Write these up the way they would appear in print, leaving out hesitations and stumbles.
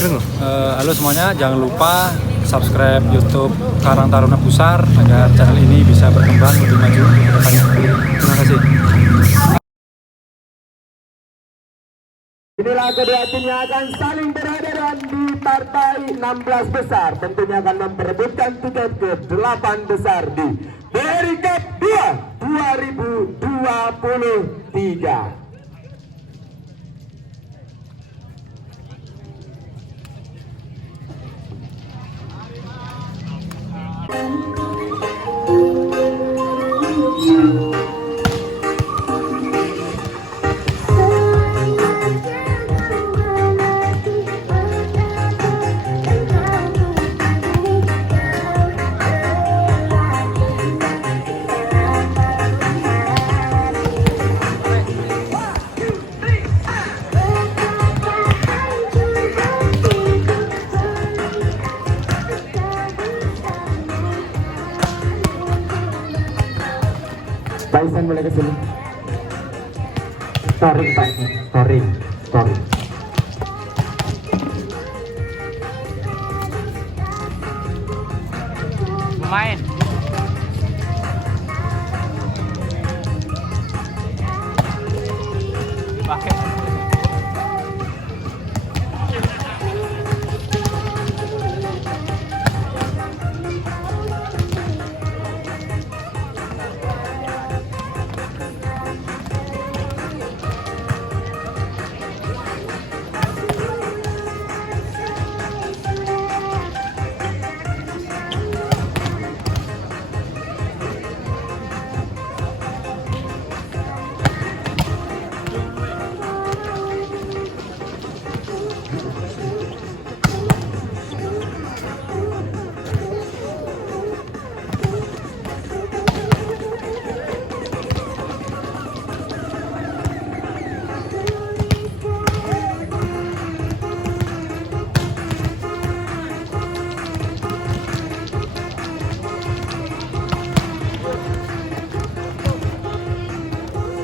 Halo semuanya, jangan lupa subscribe YouTube Karang Taruna Pusar agar channel ini bisa berkembang lebih maju ke depannya. Terima kasih. Inilah kedua timnya akan saling berhadapan di partai 16 besar. Tentunya akan memperebutkan tiket ke 8 besar di BRI Cup 2 2023. Baisan boleh ke sini. Storing Pak, storing. Pemain. Pakai.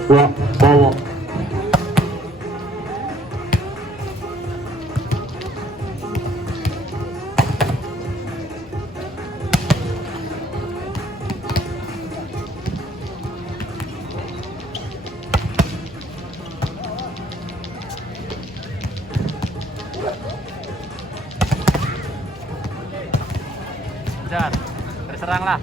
Bawa. Jar, berseranglah.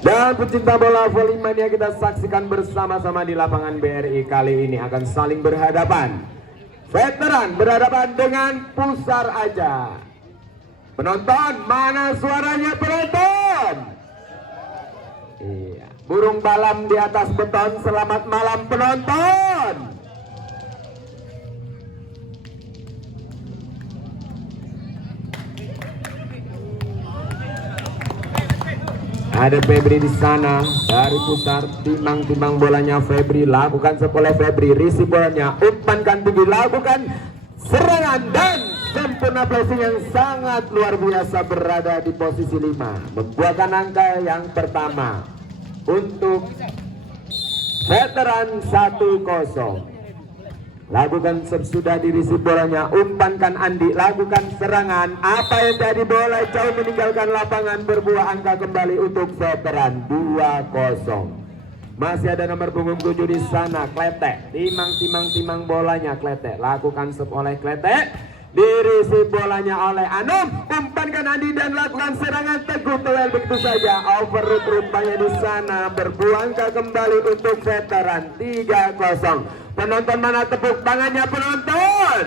Dan pecinta bola voli mania, kita saksikan bersama-sama di lapangan BRI kali ini akan saling berhadapan. Veteran berhadapan dengan pusar aja. Penonton, mana suaranya penonton? Iya, burung balam di atas beton. Selamat malam penonton. Ada Febri di sana dari pusar, timang bolanya Febri, lakukan sepoleh Febri, risi bolanya, umpankan tinggi, lakukan serangan dan sempurna placing yang sangat luar biasa, berada di posisi 5, membuahkan angka yang pertama untuk veteran 1-0. Lakukan sudah dirisi bolanya, umpankan Andi, lakukan serangan. Apa yang jadi bola jauh meninggalkan lapangan, berbuah angka kembali untuk veteran 2-0. Masih ada nomor punggung 7 di sana, Kletek. Timang bolanya Kletek, lakukan sep oleh Kletek. Dirisi bolanya oleh Anum, umpankan Andi dan lakukan serangan. Teguh Toel begitu saja, overroot rupanya di sana, berbuah angka kembali untuk veteran 3-0. Penonton mana tepuk tangannya penonton?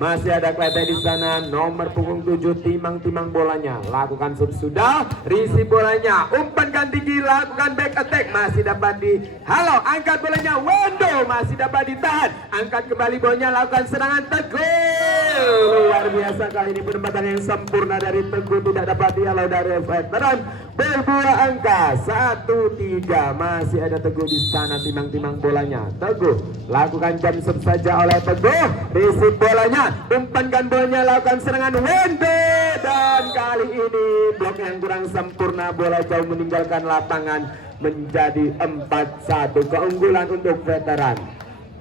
Masih ada Kletek di sana, nomor punggung 7, timang bolanya, lakukan sudah, risi bolanya, umpankan tinggi, lakukan back attack, masih dapat di halo, angkat bolanya, Wendo masih dapat ditahan, angkat kembali bolanya, lakukan serangan. Teguh, luar biasa kali ini penempatan yang sempurna dari Teguh, tidak dapat dihalau dari veteran, berbuah angka 1-3. Masih ada Teguh di sana, timang bolanya, Teguh, lakukan jam sub saja oleh Teguh, risi bolanya, umpankan bolanya, lakukan serangan Wende, dan kali ini blok yang kurang sempurna, bola jauh meninggalkan lapangan, menjadi 4-1, keunggulan untuk veteran.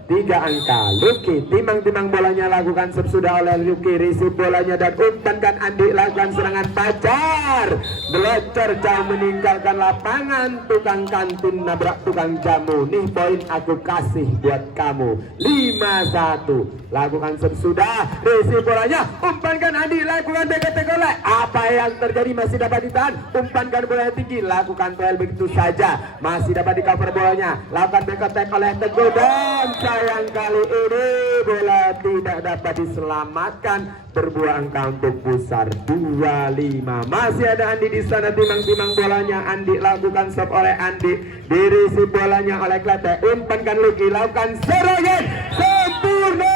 3 angka. Lucky, timang bolanya, lakukan sudah oleh Lucky, risi bolanya dan umpankan Andi, lakukan serangan Pajar, belajar jauh meninggalkan lapangan, tukang kantin nabrak tukang jamu, nih poin aku kasih buat kamu, 5-1. Lakukan sudah, risi bolanya, umpankan Andi, lakukan dekat oleh, apa yang terjadi, masih dapat ditahan, umpankan bolanya tinggi, lakukan toel begitu saja, masih dapat di cover bolanya, lakukan dekat oleh Teguh, dan sayang kali ini bola tidak dapat diselamatkan, berbuah angka untuk pusar 2-5. Masih ada Andi di sana, timang bolanya, Andi, lakukan stop oleh Andi, dirisi bolanya oleh Kletek, umpankan Lucky, lakukan serangan sempurna,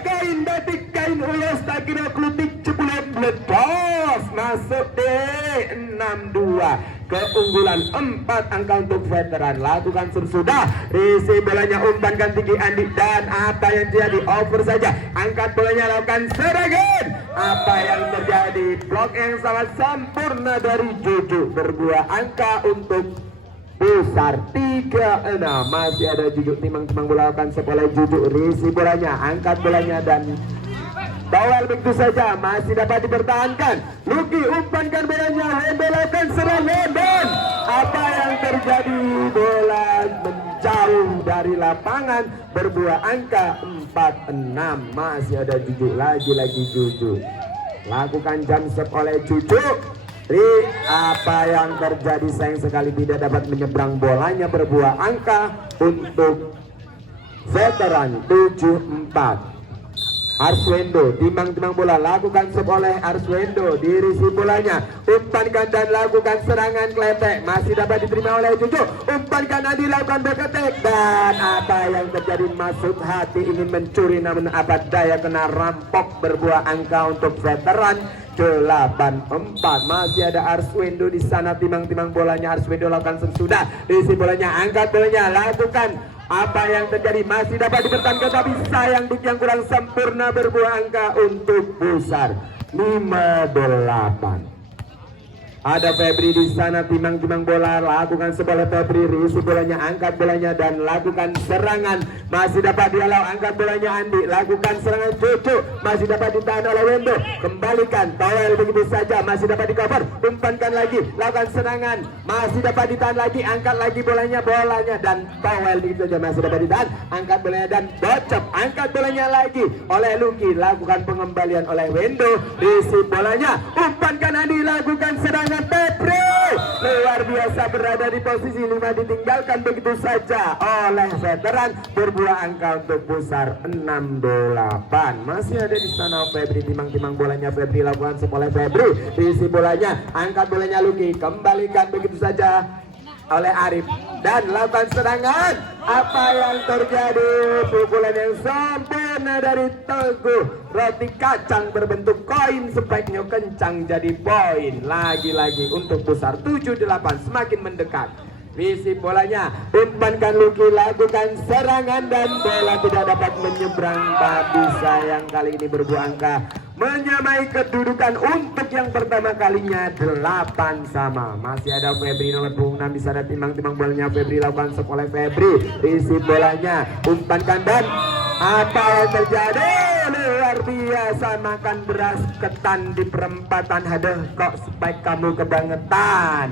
kain batik, kain ulas, tak kira klutik, cepulan meledos, masuk di 6-2. Keunggulan 4 angka untuk veteran. Lakukan sudah, risi bolanya, umpankan tinggi Andi, dan apa yang terjadi, over saja, angkat bolanya, lakukan serangan. Apa yang terjadi, blok yang sangat sempurna dari Juju, berbuah angka untuk pusar 3-6. Masih ada Juju, timang bola, lakukan sekolah Juju, risi bolanya, angkat bolanya, dan bawal begitu saja, masih dapat dipertahankan. Lucky, umpankan bolanya, lakukan serangan, dan apa yang terjadi, bola menjauh dari lapangan, berbuah angka 4-6. Masih ada Juju, lagi Juju, lakukan jam stop oleh Juju. Apa yang terjadi, sayang sekali tidak dapat menyeberang bolanya, berbuah angka untuk veteran 7-4. Arswendo, timang bola, lakukan stop oleh Arswendo, dirisi bolanya, umpankan dan lakukan serangan Kletek, masih dapat diterima oleh Juju, umpankan Adi, lakukan back attack, dan apa yang terjadi, maksud hati ingin mencuri namun apa daya, kena rampok, berbuah angka untuk veteran 8-4. Masih ada Arswendo di sana, timang bolanya, Arswendo lakukan sudah, dirisi bolanya, angkat bolanya, lakukan. Apa yang terjadi, masih dapat dipertahankan, tapi sayang duk yang kurang sempurna, berbuah angka untuk pusar 5-8. Ada Febri di sana, timang-timang bola, lakukan sebelah Febri, risi bolanya, angkat bolanya dan lakukan serangan. Masih dapat dihalau, angkat bolanya Andi, lakukan serangan Cucu, masih dapat ditahan oleh Wendo, kembalikan, Toel begitu saja, masih dapat di cover, umpankan lagi, lakukan serangan, masih dapat ditahan lagi, angkat lagi bolanya dan Toel begitu saja, masih dapat ditahan, angkat bolanya dan bocop, angkat bolanya lagi oleh Luki, lakukan pengembalian oleh Wendo, risi bolanya, umpankan Andi, lakukan serangan Febri, luar biasa berada di posisi 5, ditinggalkan begitu saja oleh veteran, berbuah angka untuk pusar 6-8. Masih ada di sana Febri, timang-timang bolanya Febri, lakukan oleh Febri, isi bolanya, angkat bolanya Luki, kembalikan begitu saja oleh Arif dan lakukan serangan. Apa yang terjadi? Pukulan yang sempurna dari Teguh, roti kacang berbentuk koin, speknya kencang jadi poin. Lagi-lagi untuk pusar 7-8, semakin mendekat. Visi bolanya, umpankan Luki, lakukan serangan dan bola tidak dapat menyeberang. Babi sayang kali ini berbuah angka menyamai kedudukan untuk yang pertama kalinya 8-sama. Masih ada Febri nomor punggung 6 di sana, timang-timang bolanya Febri, lakukan sekolah Febri, visi bolanya, umpankan dan apa yang terjadi? Luar biasa, makan beras ketan di perempatan. Aduh, kok spike kamu kebangetan.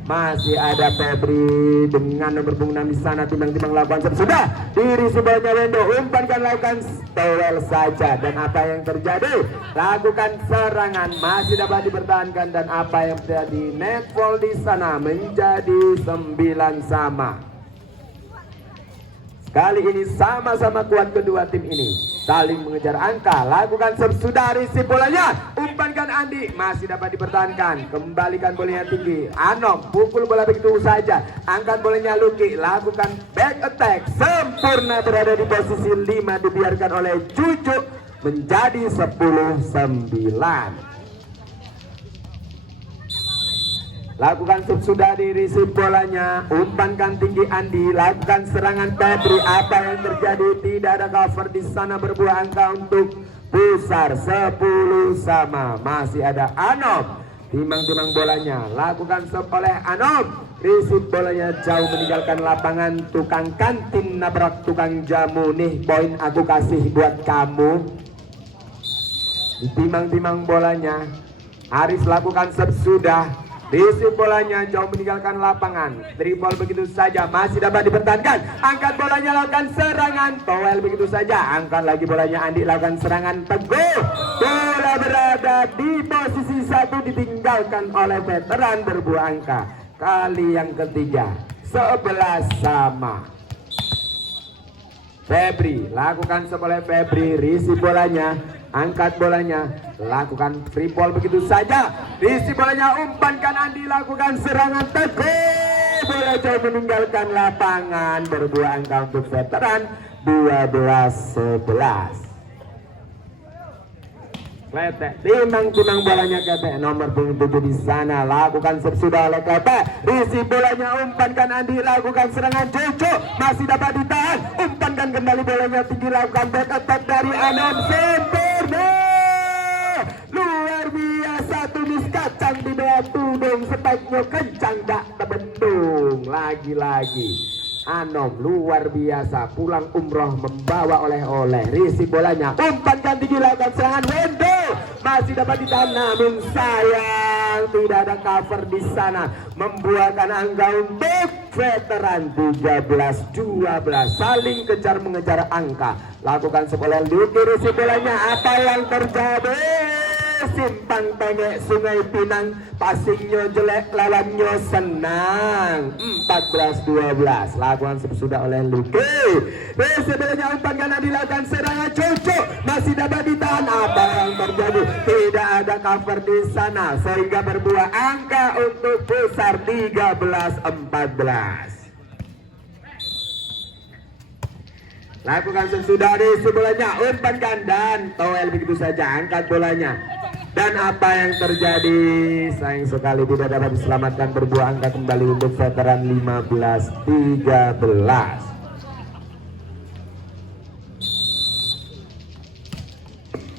Masih ada Febri dengan nomor punggung 6 di sana, timang-timang lakukan sudah diri sebanyak Wendo, umpankan, lakukan Toel saja dan apa yang terjadi? Lakukan serangan, masih dapat dipertahankan dan apa yang terjadi? Netball di sana menjadi 9-sama. Kali ini sama-sama kuat kedua tim ini, saling mengejar angka, lakukan sesudah risi bolanya, umpankan Andi, masih dapat dipertahankan, kembalikan bolanya tinggi, Anom pukul bola begitu saja, angkat bolanya Luki, lakukan back attack, sempurna berada di posisi 5, dibiarkan oleh Cucu menjadi 10-9. Lakukan sudah diri bolanya, umpankan tinggi Andi, lakukan serangan Febri. Apa yang terjadi? Tidak ada cover di sana, berbuah angka untuk pusar 10-sama. Masih ada Anom, timang-timang bolanya, lakukan oleh Anom, risip bolanya jauh meninggalkan lapangan. Tukang kantin nabrak tukang jamu, nih poin aku kasih buat kamu. Timang-timang bolanya, Aris lakukan sudah. Risip bolanya jauh meninggalkan lapangan. Dribble begitu saja, masih dapat dipertahankan. Angkat bolanya, lakukan serangan. Toel begitu saja, angkat lagi bolanya Andi, lakukan serangan Teguh. Bola berada di posisi 1, ditinggalkan oleh veteran, berbuah angka kali yang ketiga 11-sama. Febri lakukan oleh Febri, risip bolanya, angkat bolanya, lakukan free ball begitu saja, isi bolanya, umpankan Andi, lakukan serangan Teguh, bola jauh meninggalkan lapangan, berbuah angka untuk veteran 12-11. Ketek, timang-timang bolanya Ketek, nomor punggung 7 di sana, lakukan sudah oleh Ketek, isi bolanya, umpankan Andi, lakukan serangan Cucu, masih dapat ditahan, umpankan kembali bolanya tinggi, lakukan back attack dari Anom, sempurna, luar biasa, tumis kacang di bawah tudung, spike-nya kencang tak terbendung. Lagi-lagi Anom luar biasa, pulang umroh membawa oleh-oleh, risi bolanya, umpankan tinggi, lakukan serangan Wendo, masih dapat ditahan, namun sayang tidak ada cover di sana, membuahkan angka untuk veteran 13-12, saling kejar mengejar angka, lakukan sekolah Luki, risi bolanya, apa yang terjadi? Simpang Tengek Sungai Pinang, passingnya jelek, lawannya senang. 14-12, lakukan sudah oleh Luki. Sebenarnya umpankan dilakukan serangan Cucu, masih dapat ditahan. Apa yang terjadi? Tidak ada cover di sana, sehingga berbuah angka untuk pusar 13-14. Lakukan sesudah di bolanya, umpankan dan Toel begitu saja, angkat bolanya. Dan apa yang terjadi? Sayang sekali tidak dapat diselamatkan, berbuah angka kembali untuk veteran 15-13.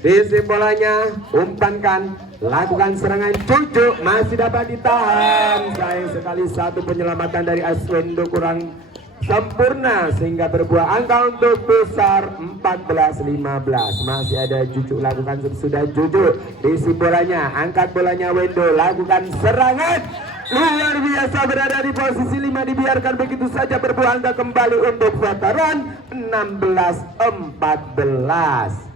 Visi bolanya, umpankan, lakukan serangan Cucu, masih dapat ditahan. Sayang sekali satu penyelamatan dari Arswendo kurang sempurna sehingga berbuah angka untuk besar 14-15. Masih ada Cucu, lakukan sudah Cucu, isi bolanya, angkat bolanya Wendo, lakukan serangan luar biasa, berada di posisi 5, dibiarkan begitu saja, berbuah angka kembali untuk veteran 16-14.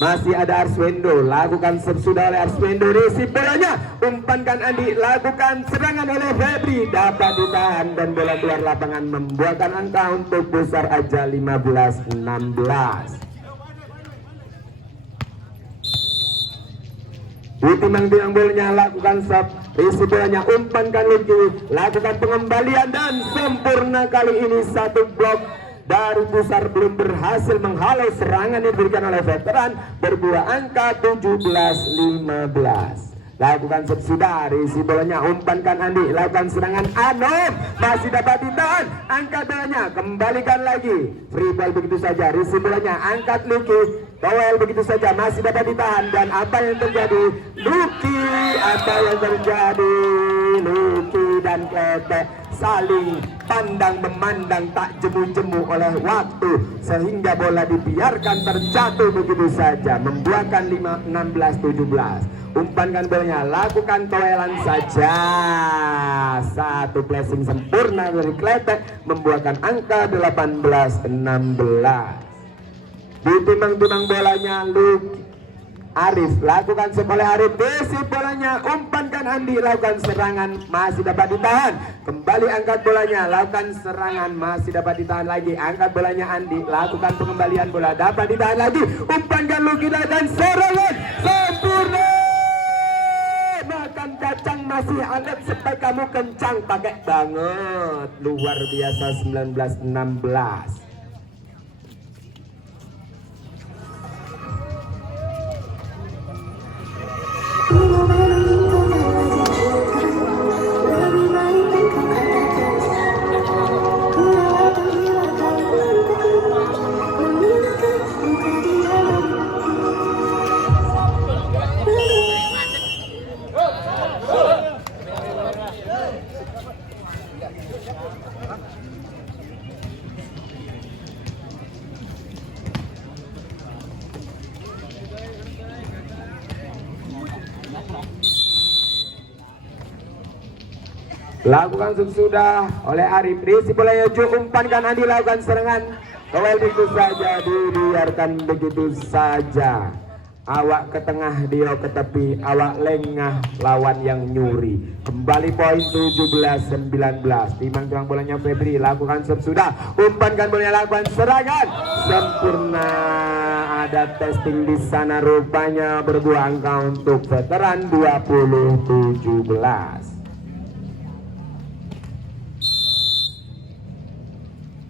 Masih ada Arswendo, lakukan sudah oleh Arswendo, isi bolanya, umpankan Andi, lakukan serangan oleh Febri, dapat ditahan dan bola keluar lapangan, membuahkan angka untuk besar aja 15-16. Timang-timang bolanya, lakukan sub, isi bolanya, umpankan Lucky, lakukan pengembalian dan sempurna kali ini satu blok dari Pusar belum berhasil menghalau serangan yang diberikan oleh veteran, berbuah angka 17-15. Lakukan sudah, isi bolanya, umpankan Andi, lakukan serangan Anov, masih dapat ditahan, angkat bolanya, kembalikan lagi, free ball begitu saja, isi bolanya, angkat Lucky, Toel begitu saja, masih dapat ditahan, dan apa yang terjadi? Lucky, apa yang terjadi? Lucky dan Kletek saling pandang memandang tak jemu-jemu oleh waktu sehingga bola dibiarkan terjatuh begitu saja, membuahkan 16-17. Umpankan bolanya, lakukan toelan saja, satu placing sempurna dari Kletek membuahkan angka 18-16. Ditimang-timang bolanya Lucky, Arif, lakukan sekolah Arif, isi bolanya, umpankan Andi, lakukan serangan, masih dapat ditahan, kembali angkat bolanya, lakukan serangan, masih dapat ditahan lagi, angkat bolanya Andi, lakukan pengembalian bola, dapat ditahan lagi, umpankan Lucky, dan serangan sempurna. Makan kacang masih hangat sampai kamu kencang, pakai banget, luar biasa. 19-16. Lakukan sudah oleh Arif, isi bolanya Ju, umpankan Andi, lakukan serangan, Toel begitu saja, dibiarkan begitu saja. Awak ke tengah, dia ke tepi, awak lengah lawan yang nyuri. Kembali poin 17-19. Timang-timang bolanya Febri, lakukan sudah, umpankan bolanya, lakukan serangan sempurna. Ada testing di sana, rupanya berbuah angka untuk veteran 20-17.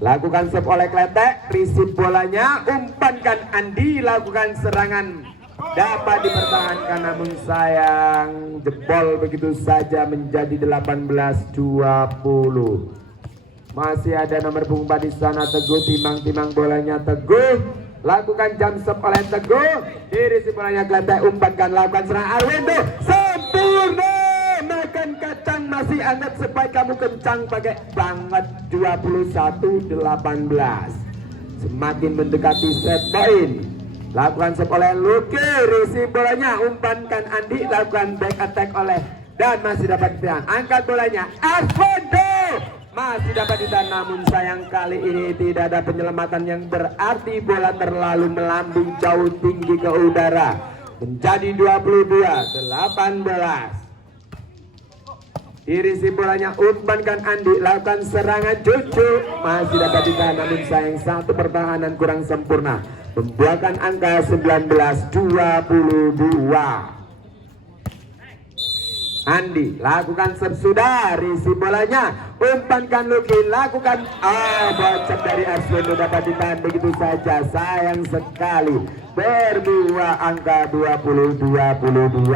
Lakukan save oleh Kletek, receive bolanya, umpankan Andi, lakukan serangan, dapat dipertahankan namun sayang jebol begitu saja menjadi 18-20. Masih ada nomor punggung di sana, Teguh, timang-timang bolanya Teguh, lakukan jump stop oleh Teguh, receive bolanya Kletek, umpankan, lakukan serangan Arwendo, sempurna. Makan kacang masih hangat supaya kamu kencang, pakai banget. 21-18. Semakin mendekati set point. Lakukan save oleh Lucky, receive bolanya, umpankan Andi, lakukan back attack oleh, dan masih dapat ditahan, angkat bolanya Arswendo, masih dapat ditahan namun sayang kali ini tidak ada penyelamatan yang berarti, bola terlalu melambung jauh tinggi ke udara, menjadi 22-18. Irisi bolanya, umpankan Andi, lakukan serangan Cucu, masih dapat ditahan namun sayang satu pertahanan kurang sempurna, membuahkan angka 19-22. Andi, lakukan sudah, risi bolanya, umpankan Lucky, lakukan bocor dari Arswendo, dapat ditahan begitu saja, sayang sekali, berbuah angka 20-22.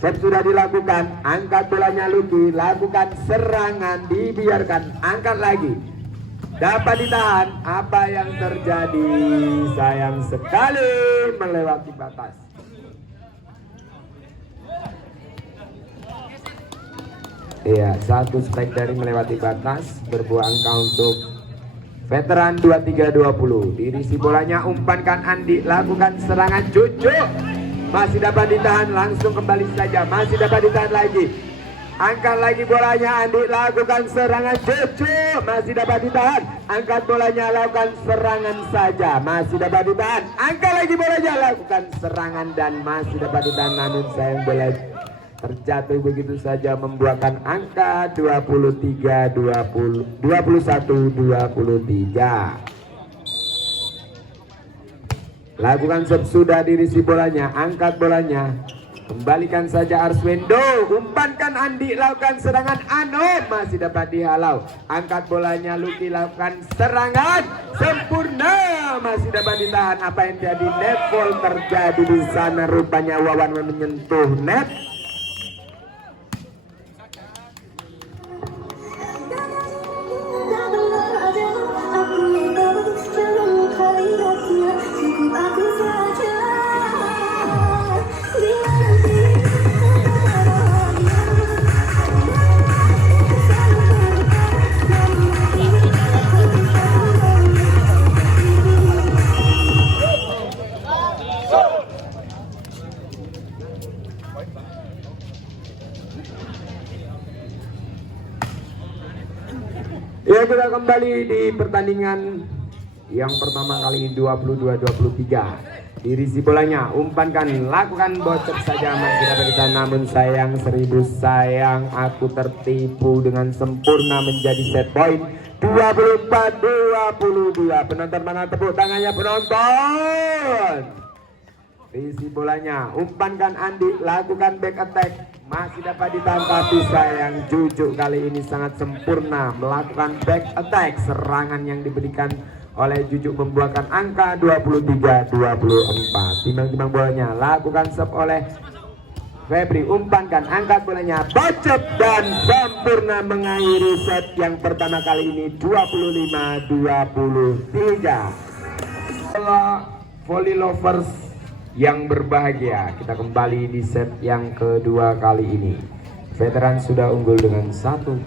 Set sudah dilakukan, angkat bolanya Lucky, lakukan serangan, dibiarkan, angkat lagi, dapat ditahan. Apa yang terjadi? Sayang sekali melewati batas. Iya, satu strike dari melewati batas, berbuah angka untuk veteran 23-20. Dirisi bolanya, umpankan Andi, lakukan serangan Cucu. Masih dapat ditahan, langsung kembali saja. Masih dapat ditahan lagi. Angkat lagi bolanya Andi, lakukan serangan Cucu. Masih dapat ditahan. Angkat bolanya, lakukan serangan saja. Masih dapat ditahan. Angkat lagi bolanya, lakukan serangan dan masih dapat ditahan. Namun sayang bola terjatuh begitu saja, membuahkan angka 21-23. Lakukan sudah dirisi bolanya, angkat bolanya, kembalikan saja Arswendo, umpankan Andi, lakukan serangan Anon, masih dapat dihalau. Angkat bolanya Lucky, lakukan serangan sempurna, masih dapat ditahan. Apa yang jadi net ball terjadi di sana, rupanya Wawan menyentuh net. Ya, kita kembali di pertandingan yang pertama kali ini 22-23. Dirisi bolanya, umpankan, lakukan bocor saja, masih dapat ditahan. Namun sayang, 1000 sayang, aku tertipu dengan sempurna menjadi set point 24-22. Penonton mana tepuk tangannya penonton? Dirisi bolanya, umpankan Andi, lakukan back attack, masih dapat ditahan. Tapi sayang, Jujuk kali ini sangat sempurna melakukan back attack. Serangan yang diberikan oleh Jujuk membuahkan angka 23-24. Timbang-timbang bolanya, lakukan sub oleh Febri, umpankan, angkat bolanya, bocor dan sempurna mengakhiri set yang pertama kali ini 25-23. Volley lovers yang berbahagia, kita kembali di set yang kedua kali ini. Veteran sudah unggul dengan 1-0.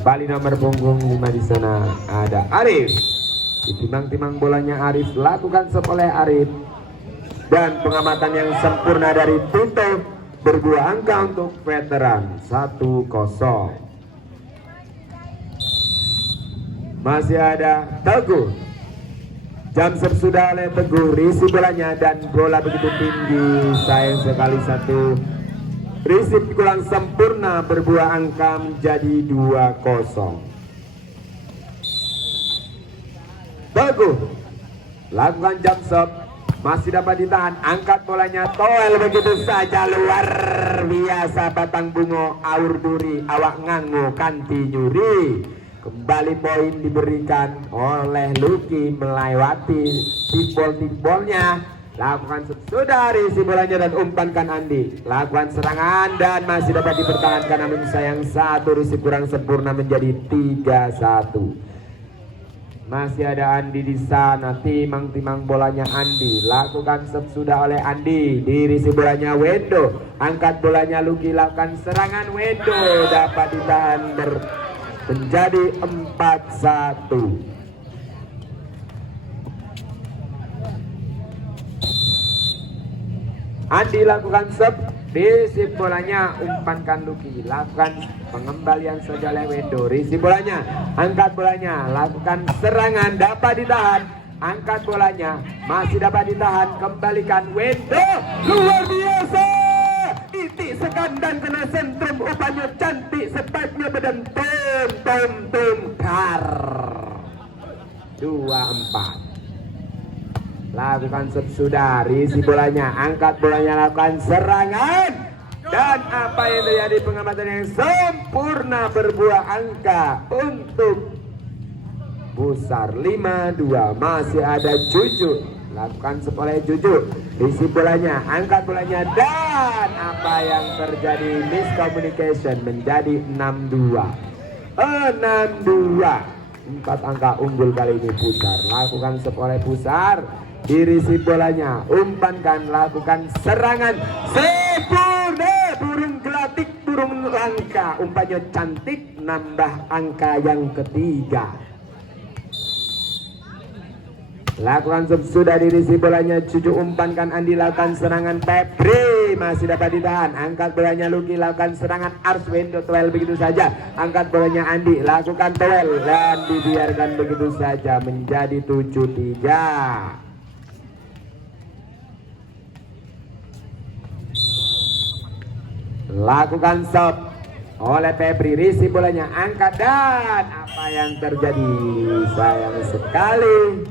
Kembali nomor punggung 5 di sana ada Arif. Ditimbang-timbang bolanya Arif, lakukan sub oleh Arif. Dan pengamatan yang sempurna dari Tunto, berbuah angka untuk veteran 1-0. Masih ada Teguh. Jam sudah oleh Teguh, risi bolanya dan bola begitu tinggi, sayang sekali satu risip kurang sempurna, berbuah angka menjadi 2-0. Teguh lakukan jump shot, masih dapat ditahan, angkat bolanya, toel begitu saja, luar biasa. Batang bungo aur duri, awak nganggo kanti nyuri. Kembali poin diberikan oleh Lucky melewati timbol-timbolnya. Lakukan sudah risi bolanya dan umpankan Andi. Lakukan serangan dan masih dapat dipertahankan, namun sayang satu risi kurang sempurna menjadi 3-1. Masih ada Andi di sana, timang-timang bolanya Andi. Lakukan sudah oleh Andi. Dirisi bolanya Wendo. Angkat bolanya Lucky, lakukan serangan Wendo. Dapat ditahan menjadi 4-1. Andi lakukan sub, risip bolanya, umpankan Lucky, lakukan pengembalian saja oleh Wendo. Risip bolanya, angkat bolanya, lakukan serangan, dapat ditahan. Angkat bolanya, masih dapat ditahan, kembalikan Wendo, luar biasa. Titik sekandan kena sentrum, upanya cantik, sepatnya badan tom kar. 2-4. Lakukan sudah, risi bolanya, angkat bolanya, lakukan serangan. Dan apa yang terjadi, pengamatan yang sempurna, berbuah angka untuk Busar 5-2. Masih ada Juju, lakukan oleh Juju, risi bolanya, angkat bolanya, dan apa yang terjadi, miscommunication menjadi 6-2. 4 angka unggul kali ini Pusar. Lakukan serve oleh Pusar, dirisi bolanya, umpankan, lakukan serangan sempurna, burung gelatik, burung langka, umpannya cantik, nambah angka yang ketiga. Lakukan sudah dirisi bolanya, cucu umpankan Andi, lakukan serangan Febri, masih dapat ditahan, angkat bolanya Lucky, lakukan serangan Arswendo, toel begitu saja, angkat bolanya Andi, lakukan toel dan dibiarkan begitu saja menjadi 7-3. Lakukan stop oleh Febri, risi bolanya, angkat, dan apa yang terjadi? Sayang sekali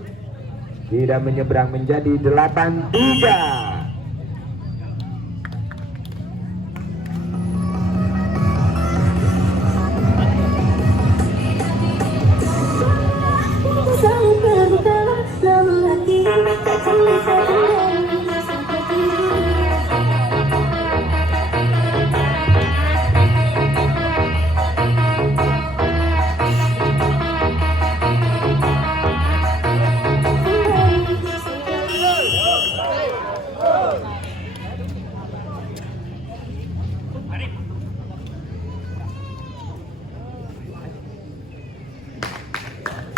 tidak menyeberang, menjadi 8-3.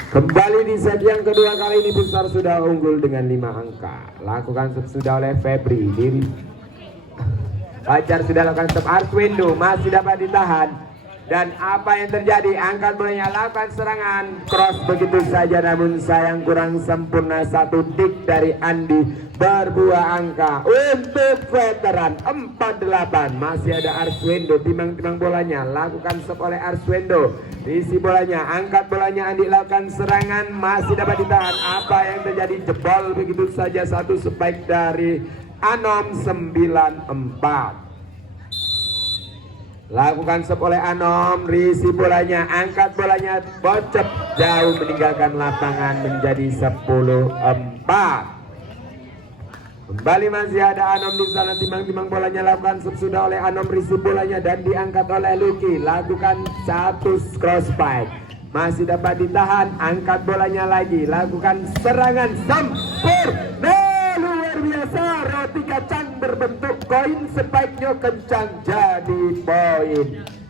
Kembali di set yang kedua, kali ini Pusar sudah unggul dengan 5 angka. Lakukan sudah oleh Febri, diri Fajar sudah lakukan stop, Arswendo masih dapat ditahan, dan apa yang terjadi? Angkat bolanya, lakukan serangan cross begitu saja, namun sayang kurang sempurna. 1 dik dari Andi, berbuah angka untuk veteran 48. Masih ada Arswendo, timang-timang bolanya, lakukan stop oleh Arswendo, isi bolanya, angkat bolanya Andi, lakukan serangan, masih dapat ditahan. Apa yang terjadi? Jebol begitu saja, 1 spike dari Anom 94. Lakukan stop oleh Anom, risi bolanya, angkat bolanya, bocep jauh meninggalkan lapangan, menjadi 10-4. Kembali masih ada Anom di sana, timang-timang bolanya, lakukan stop sudah oleh Anom, risi bolanya dan diangkat oleh Lucky, lakukan 1 cross spike, masih dapat ditahan, angkat bolanya lagi, lakukan serangan sempurna, luar biasa, roti kacang berbentuk koin, spike-nya kencang, jadi poin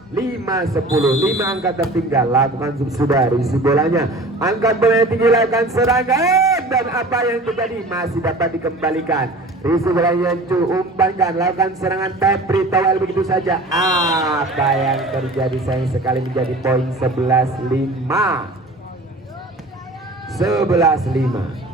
5-10, 5 angka tertinggal. Lakukan sudah risi bolanya, angkat bolanya tinggi, lakukan serangan, dan apa yang terjadi? Masih dapat dikembalikan, risi bolanya umpankan, lakukan serangan Febri, towel begitu saja. Apa yang terjadi? Sayang sekali menjadi poin 11-5. 11-5.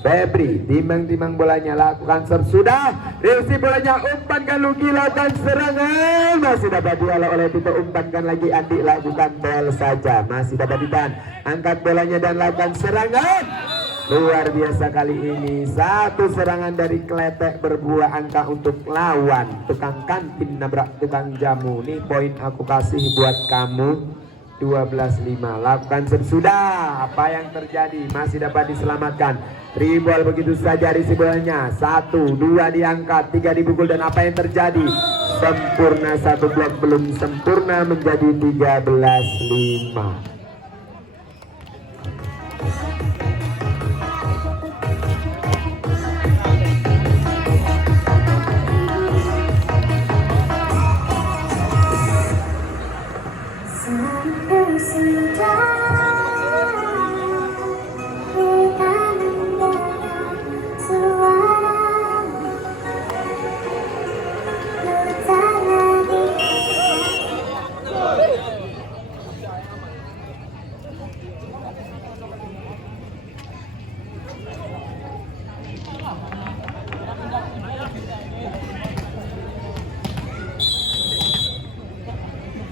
Febri, timang-timang bolanya, lakukan serve sudah, risi bolanya, umpankan Lucky, lakukan serangan, masih dapat dialah oleh Tito, umpankan lagi Andi, lakukan bel saja, masih dapat ditahan, angkat bolanya dan lakukan serangan. Luar biasa kali ini, 1 serangan dari Kletek berbuah angka untuk lawan. Tukang kantin nabrak tukang jamu, nih poin aku kasih buat kamu. 12-5. Lakukan sudah, apa yang terjadi? Masih dapat diselamatkan, tribol begitu saja, risi bolanya, 1, 2 diangkat, 3 dipukul, dan apa yang terjadi? Sempurna, 1 blok belum sempurna, menjadi 13-5.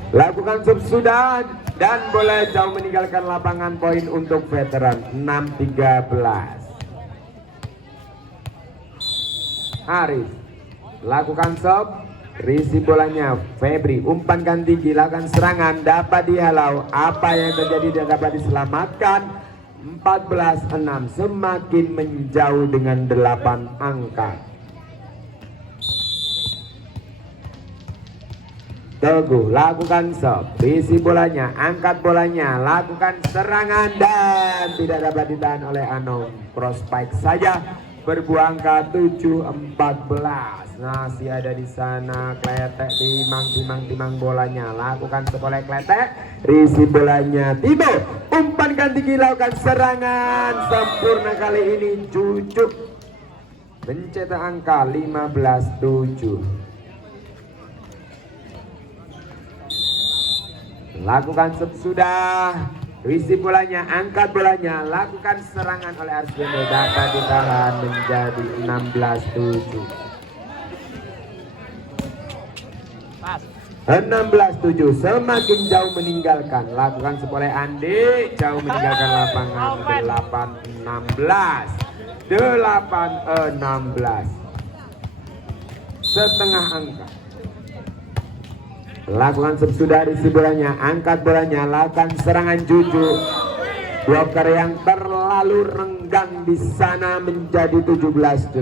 Lakukan sub sudah, dan bola jauh meninggalkan lapangan, poin untuk veteran 6-13. Arif lakukan sub, risi bolanya Febri, umpankan tinggi, lakukan serangan, dapat dihalau. Apa yang terjadi? Dan dapat diselamatkan. 14-6, semakin menjauh dengan 8 angka. Teguh, lakukan serve, isi bolanya, angkat bolanya, lakukan serangan dan tidak dapat ditahan oleh Anom. Cross pike saja, berbuah angka 7-14. Masih ada di sana Kletek, timang bolanya, lakukan seboleh Kletek, isi bolanya, Timo, umpankan tinggi, lakukan serangan sempurna kali ini. Cucuk mencetak angka 15-7. Lakukan sudah, isi bolanya, angkat bolanya, lakukan serangan oleh Arswendo, dapat ditahan menjadi 16-7. 16-7, semakin jauh meninggalkan, lakukan seboleh Andi, jauh meninggalkan lapangan. 8-16, setengah angka. Lakukan sudah, isi bolanya, angkat bolanya, lakukan serangan Juju. Bloker yang terlalu renggang di sana menjadi 17-8.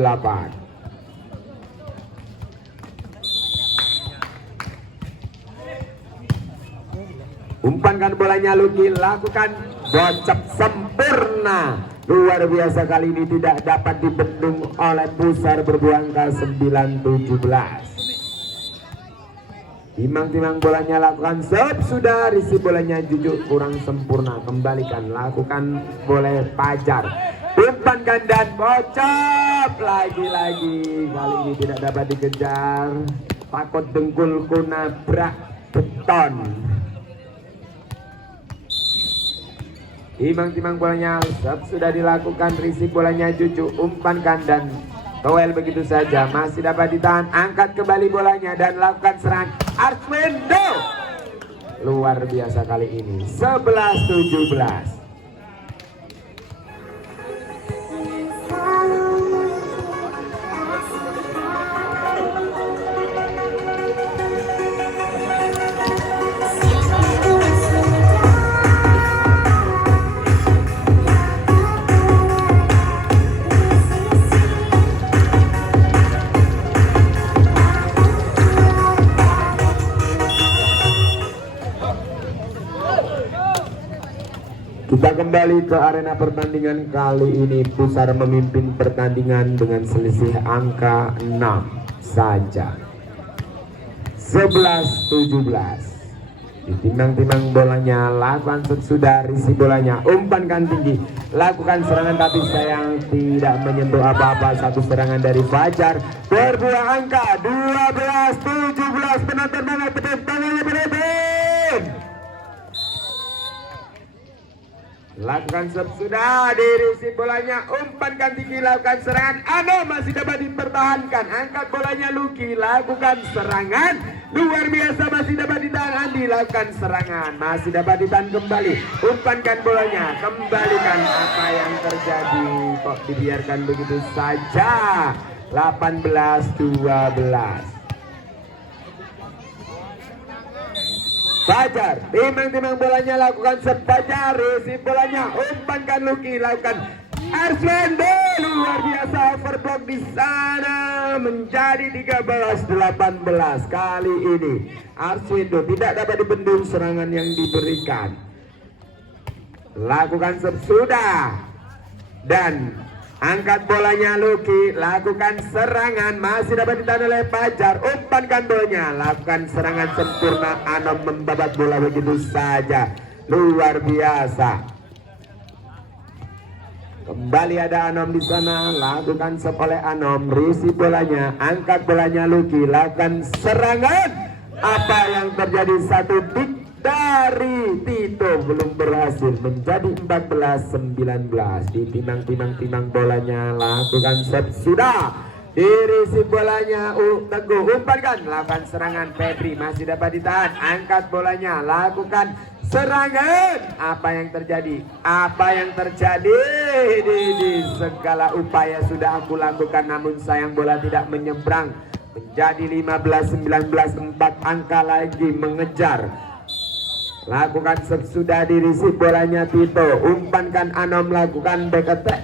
Umpankan bolanya Luki, lakukan bocap sempurna. Luar biasa kali ini, tidak dapat dibendung oleh Pusar, berbuah angka 9-17. Timang bolanya, lakukan serve sudah, isi bolanya Juju kurang sempurna, kembalikan, lakukan boleh Pajar, umpankan dan bocap lagi-lagi, kali ini tidak dapat dikejar, takut dengkulku nabrak beton. Timang bolanya, serve sudah dilakukan, isi bolanya Juju, umpankan dan Toel begitu saja, masih dapat ditahan, angkat kembali bolanya dan lakukan serangan Arswendo. Luar biasa kali ini, 11-17. Kita kembali ke arena pertandingan. Kali ini Pusar memimpin pertandingan dengan selisih angka 6 saja. 11-17. Ditimang bolanya, lakukan sudah, isi bolanya, umpankan tinggi, lakukan serangan tapi sayang tidak menyentuh apa-apa. Satu serangan dari Fajar, berbuah angka 12-17. Penonton mana tepuk tangannya penonton. Lakukan sudah, dirisi bolanya, umpankan tinggi, lakukan serangan. Masih dapat dipertahankan, angkat bolanya Luki, lakukan serangan. Luar biasa, masih dapat ditahan Andi, lakukan serangan, masih dapat ditahan kembali, umpankan bolanya, kembalikan. Apa yang terjadi, kok dibiarkan begitu saja? 18-12. Fajar, timang bolanya, lakukan Fajar, isi bolanya, umpankan Luki, lakukan Arswendo. Luar biasa, overblock di sana menjadi 13-18. Kali ini Arswendo tidak dapat dibendung serangan yang diberikan. Lakukan sudah dan angkat bolanya Luki, lakukan serangan, masih dapat ditahan oleh Fajar, umpankan bolanya, lakukan serangan sempurna. Anom membabat bola begitu saja, luar biasa. Kembali ada Anom di sana, lakukan sep oleh Anom, risi bolanya, angkat bolanya Luki, lakukan serangan. Apa yang terjadi? Satu tik dari Tito belum berhasil, menjadi 14-19. Ditimang bolanya, lakukan sep sudah, dirisi bolanya Teguh, umpankan, lakukan serangan Febri, masih dapat ditahan, angkat bolanya, lakukan serangan. Apa yang terjadi? Di segala upaya sudah aku lakukan, namun sayang bola tidak menyeberang. Menjadi 15-19, 4 angka lagi mengejar. Lakukan sudah, dirisi bolanya Tito, umpankan Anom, lakukan back attack.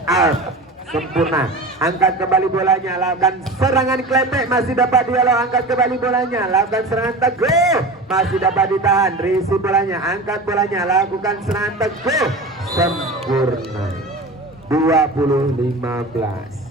sempurna. Angkat kembali bolanya, lakukan serangan kletek, masih dapat dialog. Angkat kembali bolanya, lakukan serangan teguh, masih dapat ditahan. Risi bolanya, angkat bolanya, lakukan serangan teguh, sempurna. 20-15.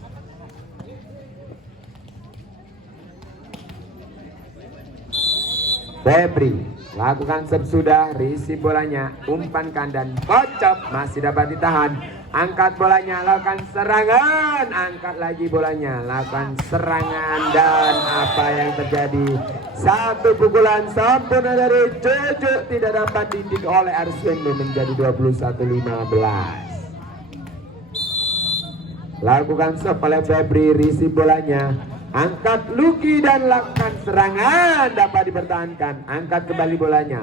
Febri lakukan sesudah, risi bolanya, umpankan dan kocok, masih dapat ditahan. Angkat bolanya, lakukan serangan, angkat lagi bolanya, lakukan serangan, dan apa yang terjadi? Satu pukulan sempurna dari Jojo tidak dapat didik oleh Arswendo, menjadi 21-15. Lakukan stop oleh Febri, risi bolanya, angkat Lucky dan lakukan serangan, dapat dipertahankan. Angkat kembali bolanya.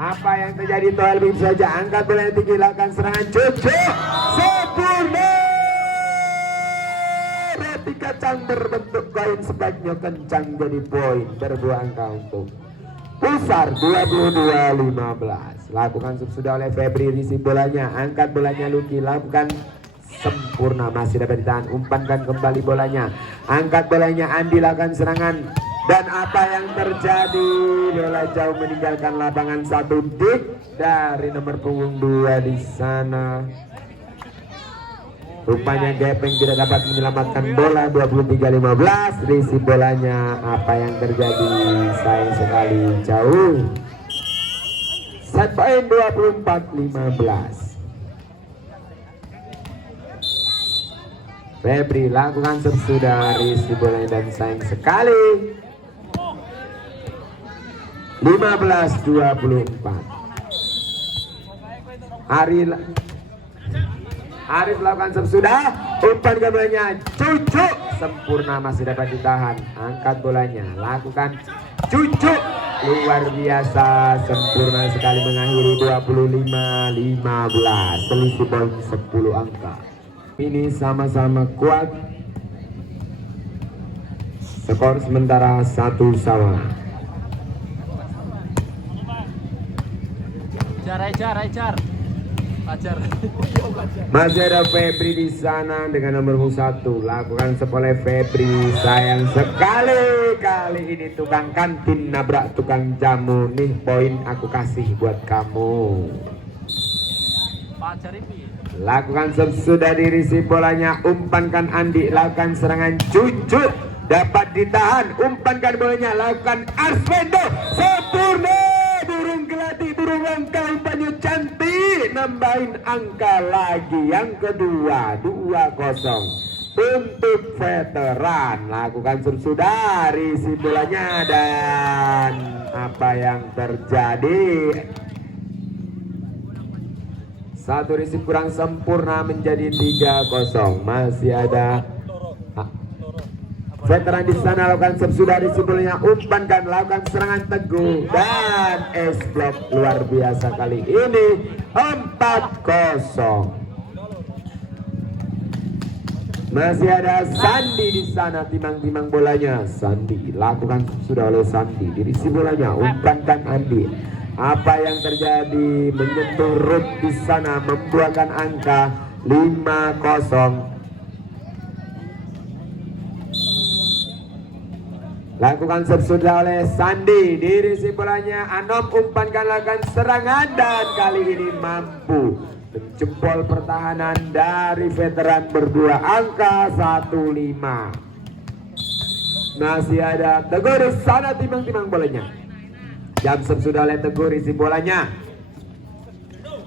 Apa yang terjadi? Toel lebih saja. Angkat bola yang tinggi, lakukan serangan. Jojo sempurna. Roti kacang berbentuk koin, sebaiknya kencang jadi poin. Berbuah angka untuk Pusar. 22-15. Lakukan sudah oleh Febri, risi bolanya, angkat bolanya Lucky, lakukan sempurna, masih dapat ditahan. Umpankan kembali bolanya, angkat bolanya Andi, lakukan serangan, dan apa yang terjadi? Bola jauh meninggalkan lapangan. Satu dik dari nomor punggung 2 di sana. Rupanya Gepeng tidak dapat menyelamatkan bola. 23-15. Risi bolanya, apa yang terjadi? Sayang sekali jauh. Set point 24-15. Febri lakukan sesudah, risi bolanya dan sayang sekali. 15-24. Arif lakukan sesudah, umpan bolanya, cucuk, sempurna, masih dapat ditahan. Angkat bolanya, lakukan cucuk, luar biasa, sempurna sekali, mengakhiri 25-15. Selisih poin 10 angka. Ini sama-sama kuat. Skor sementara 1 sama. Ajar. Masih ada Febri di sana dengan nomor 1. Lakukan sepoleh Febri, sayang sekali. Kali ini tukang kantin nabrak tukang jamu. Nih poin aku kasih buat kamu. Lakukan sesudah, dirisi bolanya, umpankan Andi, lakukan serangan cucut, dapat ditahan. Umpankan bolanya, lakukan Arswendo, sempurna. Burung kelati, burung angka, umpannya cantik, nambahin angka lagi. Yang kedua, 2-0 untuk veteran. Lakukan sesudah, risi bolanya, dan apa yang terjadi? Satu risi kurang sempurna, menjadi 3-0. Masih ada veteran di sana. Lakukan sesudah, risi bolanya, umpankan, lakukan serangan teguh, dan S-block luar biasa kali ini. 4-0. Masih ada Sandi di sana, timang-timang bolanya. Sandi lakukan sudah oleh Sandi, dirisi bolanya, umpankan Andi. Apa yang terjadi? Menyentuh Ruth di sana, membuahkan angka 5-0. Lakukan sesudah oleh Sandi, dirisi bolanya, Anom, umpankan, lakukan serangan, dan kali ini mampu menjempol pertahanan dari veteran berdua, angka 1-5. Masih ada Teguh di sana, timang-timang bolanya. Jam sudah oleh Teguh, isi bolanya.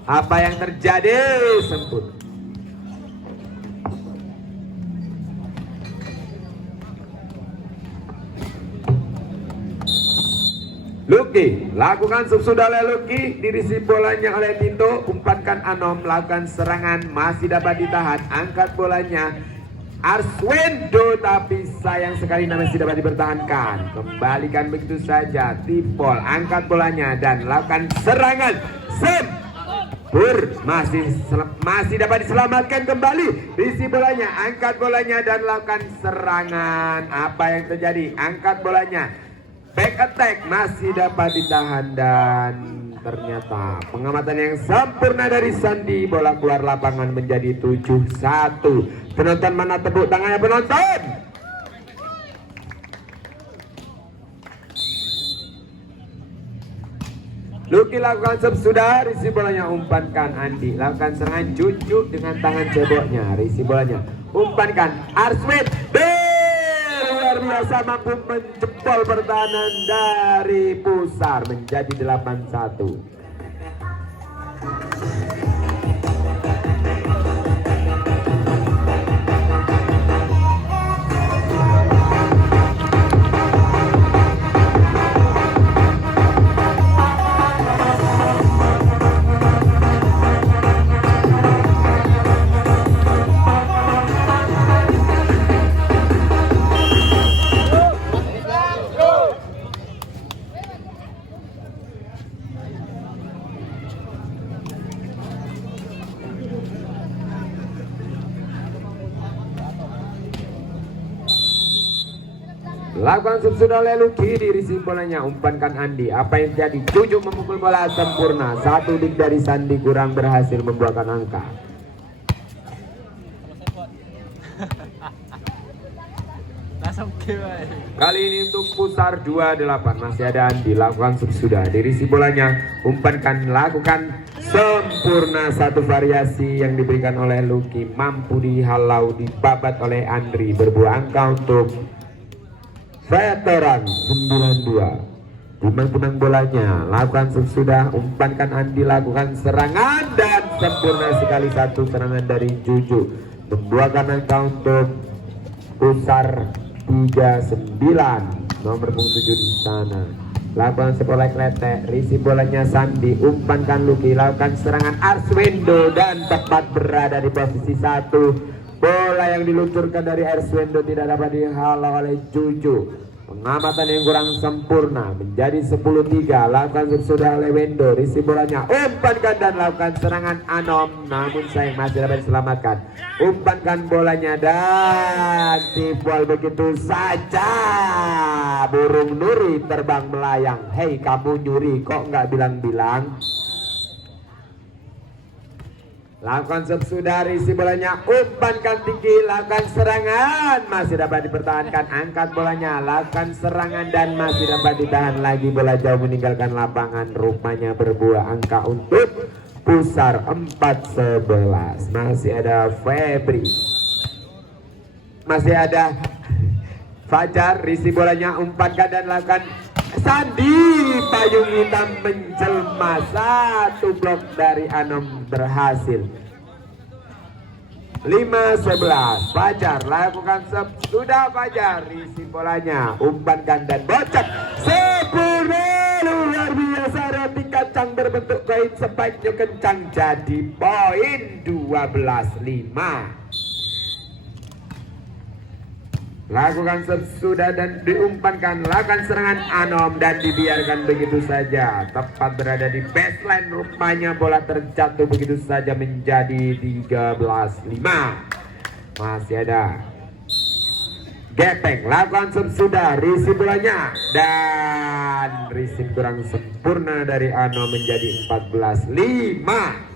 Apa yang terjadi? Sempurna. Lucky lakukan sudah oleh Lucky, dirisi bolanya oleh Tito, umpankan Anom, lakukan serangan, masih dapat ditahan. Angkat bolanya Arswendo, tapi sayang sekali masih dapat dipertahankan. Kembalikan begitu saja. Tipol, angkat bolanya dan lakukan serangan. Masih dapat diselamatkan kembali. Isi bolanya, angkat bolanya dan lakukan serangan. Apa yang terjadi? Angkat bolanya, back attack, masih dapat ditahan, dan ternyata pengamatan yang sempurna dari Sandi. Bola keluar lapangan menjadi 7-1. Penonton mana tepuk tangannya penonton? Luki lakukan serve sudah, risi bolanya umpankan Andi. Lakukan serangan Juju dengan tangan ceboknya. Risi bolanya umpankan Arswin. Luar biasa mampu menjebol pertahanan dari Pusar menjadi 8-1. Lakukan serve sudah oleh Luki, dirisi bolanya umpankan Andi. Apa yang terjadi? Juju memukul bola sempurna. Satu dik dari Sandi kurang berhasil membuahkan angka. Kali ini untuk Pusar 28. Masih ada Andi. Lakukan serve sudah, dirisi bolanya umpankan. Lakukan sempurna. Satu variasi yang diberikan oleh Luki mampu dihalau, dibabat oleh Andri. Berbuah angka untuk veteran 92. Timang bolanya, lakukan sudah, umpankan Andi, lakukan serangan dan sempurna sekali satu serangan dari Juju membuahkan angka untuk Pusar 39. Nomor punggung 7 di sana. Lakukan sekolah kletek, risi bolanya Sandi, umpankan Luki, lakukan serangan Arswendo dan tepat berada di posisi 1. Bola yang diluncurkan dari Arswendo tidak dapat dihalau oleh Juju. Pengamatan yang kurang sempurna menjadi 10-3. Lakukan sudah oleh Wendo, risi bolanya umpankan dan lakukan serangan Anom, namun sayang masih dapat diselamatkan. Umpankan bolanya dan tipual begitu saja. Burung Nuri terbang melayang. Hei kamu nyuri kok nggak bilang-bilang? Lakukan serve sudah, risi bolanya umpankan tinggi, lakukan serangan, masih dapat dipertahankan. Angkat bolanya, lakukan serangan dan masih dapat ditahan lagi. Bola jauh meninggalkan lapangan. Rupanya berbuah angka untuk Pusar 4-11. Masih ada Febri, masih ada Fajar, risi bolanya umpankan dan lakukan Sandi. Payung hitam menjelma, satu blok dari Anom berhasil. 5-11. Fajar lakukan serve sudah, Fajar risi bolanya umpankan dan bocor sempurna. Luar biasa, roti kacang berbentuk kain sebaiknya kencang, jadi poin 12-5. Lakukan serve sudah dan diumpankan, lakukan serangan Anom dan dibiarkan begitu saja. Tepat berada di baseline, rupanya bola terjatuh begitu saja menjadi 13-5. Masih ada Gepeng, lakukan serve sudah, risi bolanya dan risi kurang sempurna dari Anom menjadi 14-5.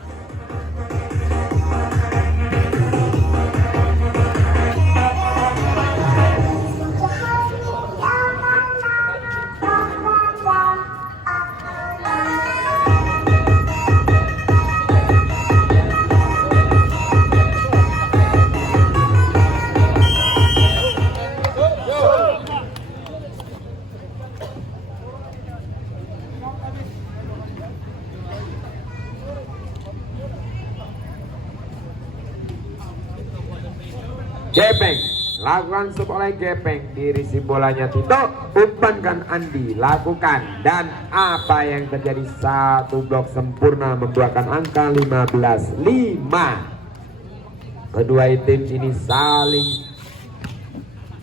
Gepeng, lakukan serve oleh Gepeng, dirisi bolanya Tito, umpankan Andi, lakukan dan apa yang terjadi? Satu blok sempurna membuahkan angka 15-5. Kedua tim ini saling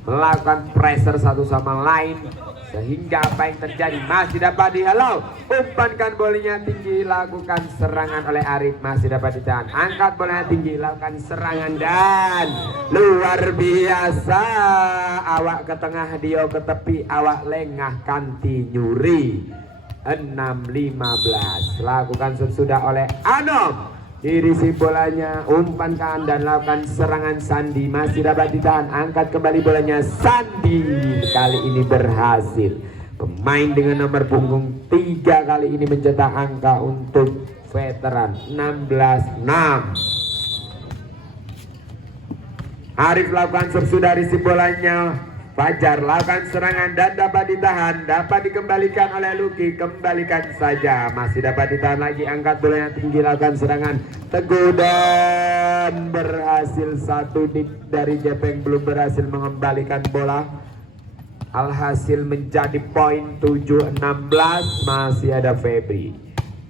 melakukan pressure satu sama lain sehingga apa yang terjadi masih dapat dihalau. Umpankan bolanya tinggi, lakukan serangan oleh Arif, masih dapat ditahan. Angkat bolanya tinggi, lakukan serangan dan luar biasa. Awak ke tengah, Dio ke tepi, awak lengah, Kanti nyuri. 6-15. Lakukan sesudah oleh Anom. Dirisi bolanya, umpankan dan lakukan serangan Sandi. Masih dapat ditahan, angkat kembali bolanya Sandi. Kali ini berhasil. Pemain dengan nomor punggung 3 kali ini mencetak angka untuk veteran. 16-6. Arif lakukan sesudah dirisi bolanya. Fajar lakukan serangan dan dapat ditahan, dapat dikembalikan oleh Luki, kembalikan saja, masih dapat ditahan lagi, angkat bola yang tinggi, lakukan serangan Teguh dan berhasil. Satu dari Jepeng belum berhasil mengembalikan bola. Alhasil menjadi poin 7-16, masih ada Febri.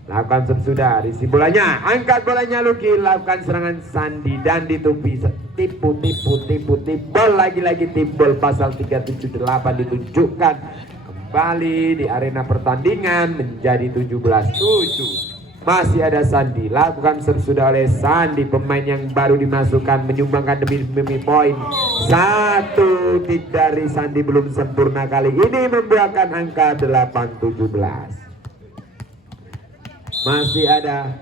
Lakukan sesudah, isi bolanya, angkat bolanya Luki, lakukan serangan Sandi dan ditupi. Tipu, lagi-lagi timbul pasal 378 ditunjukkan kembali di arena pertandingan menjadi 17-7. Masih ada Sandi, lakukan sesudah oleh Sandi, pemain yang baru dimasukkan menyumbangkan demi poin. Satu tik dari Sandi belum sempurna kali ini membuahkan angka 8-17. Masih ada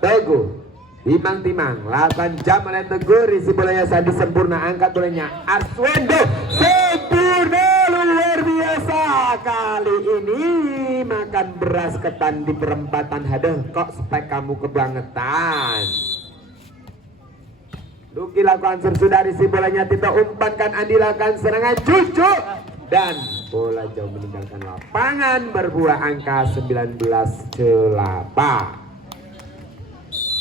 Teguh. Timang-timang, lakukan jam oleh Teguh, isi bolanya Sandi sempurna, angkat bolanya Arswendo, sempurna luar biasa. Kali ini makan beras ketan di perempatan. Haduh, kok spek kamu kebangetan. Luki lakukan sesudah, isi bolanya Tito, umpankan Andi, lakukan serangan Cucu dan bola jauh meninggalkan lapangan, berbuah angka 19-8.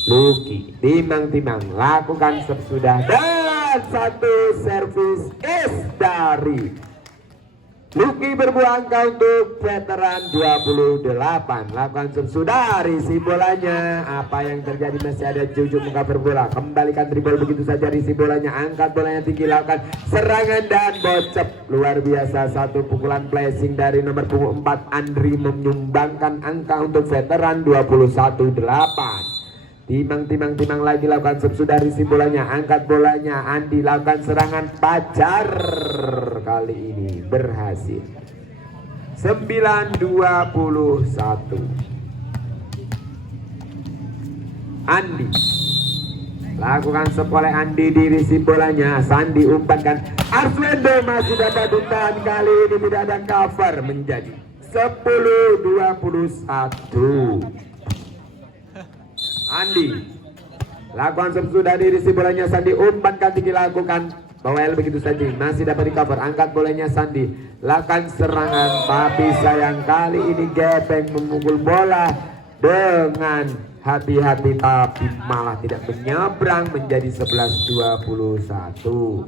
Luki timang-timang, lakukan sesudah dan satu servis is dari Luki, berbuah angka untuk veteran 28. Lakukan sesudah, isi bolanya. Apa yang terjadi, masih ada Cucu muka berbola, kembalikan dribble begitu saja, isi bolanya, angkat bolanya tinggi, lakukan serangan dan bocep. Luar biasa, satu pukulan placing dari nomor punggung 4 Andri menyumbangkan angka untuk veteran 21-8. Timang lagi, lakukan sesudah, isi bolanya, angkat bolanya Andi, lakukan serangan Pajar. Kali ini berhasil. 9-21. Andi lakukan sepoleh Andi, dirisi bolanya Sandi, umpankan Arswendo, masih dapat ditahan, kali ini tidak ada cover, menjadi 10-21. Andi lakukan sesudah, dirisi bolanya Sandi, umpankan tinggi, lakukan bawel begitu saja, masih dapat di cover, angkat bolanya Sandi, lakukan serangan, tapi sayang kali ini Gepeng memukul bola dengan hati-hati tapi malah tidak menyeberang, menjadi 11-21.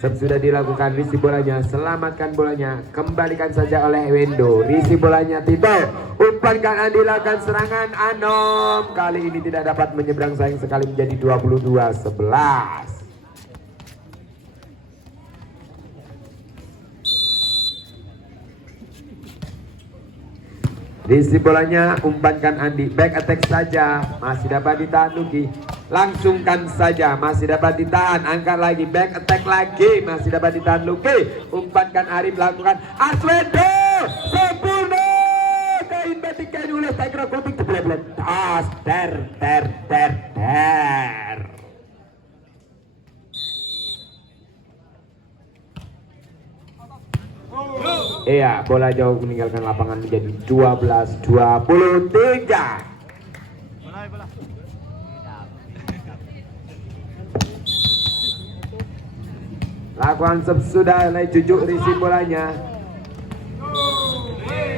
Sudah dilakukan, risi bolanya, selamatkan bolanya, kembalikan saja oleh Wendo, risi bolanya Tito, umpankan Andi, lakukan serangan Anom, kali ini tidak dapat menyeberang, sayang sekali, menjadi 22-11. Risi bolanya, umpankan Andi, back attack saja, masih dapat ditahan Luki, langsungkan saja, masih dapat ditahan, angkat lagi, back attack lagi, masih dapat ditahan Luki, umpankan Arif, lakukan Arswendo, sempurna, kain batik kain ulas, tiger kuping, tebelet, tas, ter. Iya, bola jauh meninggalkan lapangan, menjadi 12-23. Lakukan sesudah oleh Cucu, risi bolanya.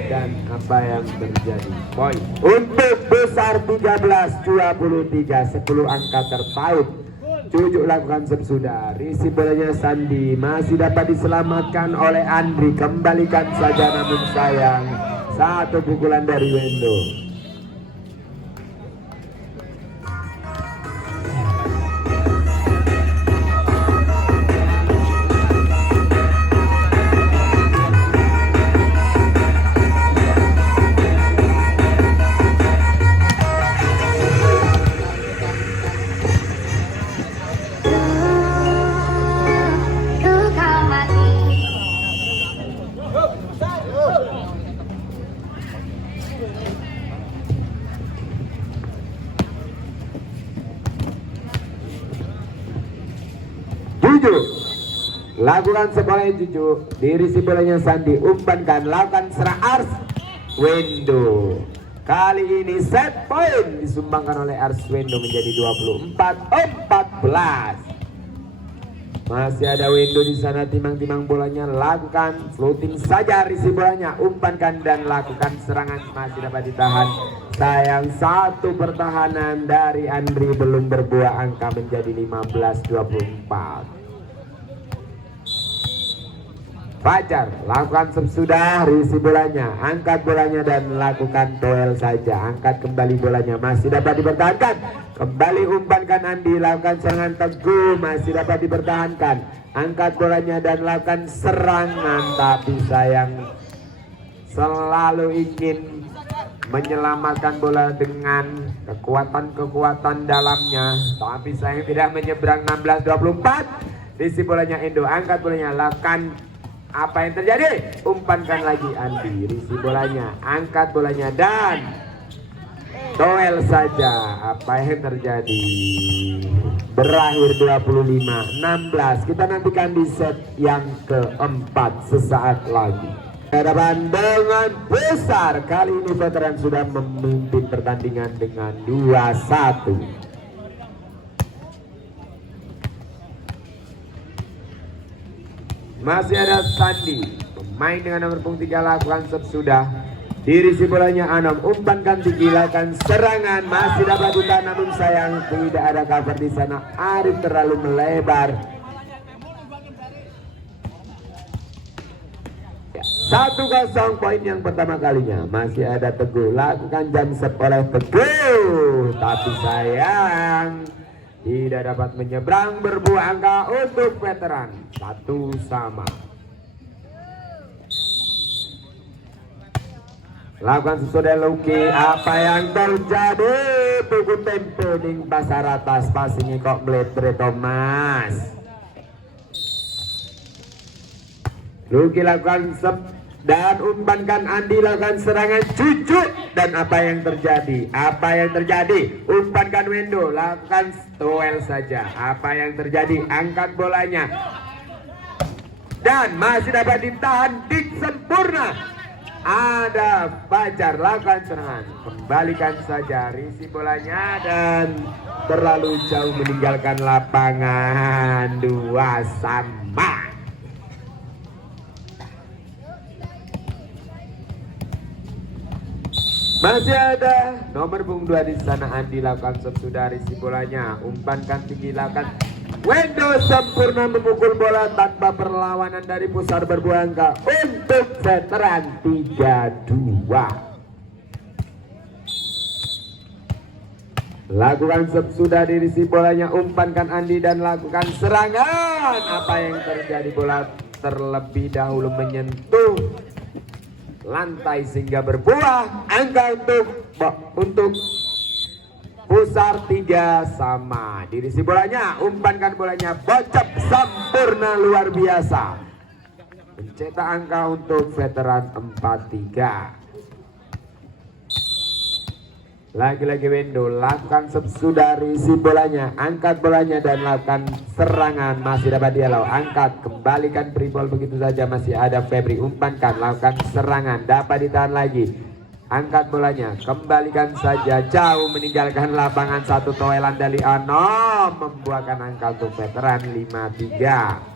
Dan apa yang terjadi? Poin untuk besar 13-23, 10 angka terpaut. Cucu lakukan sesudah, risi bolanya Sandi, masih dapat diselamatkan oleh Andri, kembalikan saja, namun sayang satu pukulan dari Wendo. Juju. Lakukan sekolah Juju. Dirisi bolanya Sandi. Umpankan. Lakukan serang Ars Wendo. Kali ini set point disumbangkan oleh Ars Wendo menjadi 24-14. Masih ada Wendo di sana, timang-timang bolanya, lakukan floating saja, risi bolanya, umpankan dan lakukan serangan, masih dapat ditahan. Sayang, satu pertahanan dari Andri belum berbuah, angka menjadi 15-24. Fajar, lakukan sudah, risi bolanya, angkat bolanya dan lakukan toel saja. Angkat kembali bolanya, masih dapat dipertahankan. Kembali umpankan Andi, lakukan serangan Teguh, masih dapat dipertahankan. Angkat bolanya dan lakukan serangan, tapi sayang selalu ingin menyelamatkan bola dengan kekuatan-kekuatan dalamnya, tapi sayang tidak menyeberang. 16-24. Risi bolanya Endo, angkat bolanya, lakukan. Apa yang terjadi? Umpankan lagi Andi, risi bolanya, angkat bolanya dan toel saja. Apa yang terjadi? Berakhir 25-16. Kita nantikan di set yang keempat sesaat lagi. Hadapan dengan besar, kali ini veteran sudah memimpin pertandingan dengan 2-1. Masih ada Sandi, pemain dengan nomor punggung 3, lakukan sudah. Dirisi bolanya Anom, umpankan tinggi, lakukan serangan, masih dapat ditahan, namun sayang tidak ada cover di sana. Arif terlalu melebar. 1-0 poin yang pertama kalinya. Masih ada Teguh, lakukan jam set oleh Teguh, tapi sayang tidak dapat menyeberang, berbuah angka untuk veteran 1-1. Lakukan sesudah Luki, apa yang terjadi? Tugu tempo ning pasar atas, passingnya kok melebre Thomas. Luki lakukan dan umpankan Andi, lakukan serangan cucuk. Dan apa yang terjadi? Apa yang terjadi? Umpankan Wendo, lakukan toel saja. Apa yang terjadi? Angkat bolanya dan masih dapat ditahan. Dik sempurna. Ada Fajar, lakukan serangan, kembalikan saja, risi bolanya dan terlalu jauh meninggalkan lapangan. 2-2. Masih ada nomor punggung 2 di sana, Andi, lakukan sudah, risi bolanya, umpankan tinggi, lakukan Wendo sempurna memukul bola tanpa perlawanan dari pusar, berbuah angka untuk veteran 3-2. Lakukan sudah, dirisi bolanya, umpankan Andi dan lakukan serangan. Apa yang terjadi? Bola terlebih dahulu menyentuh lantai sehingga berbuah angka untuk pusar 3-3. Dirisi bolanya, umpankan bolanya, bocap sempurna luar biasa, mencetak angka untuk veteran 4-3. Lagi-lagi Wendo, lakukan sudah, risi bolanya, angkat bolanya dan lakukan serangan, masih dapat dialau, angkat, kembalikan free ball begitu saja. Masih ada Febri, umpankan, lakukan serangan, dapat ditahan lagi, angkat bolanya, kembalikan saja, jauh meninggalkan lapangan. Satu toelan dari Anom membuahkan angka untuk veteran 5-3.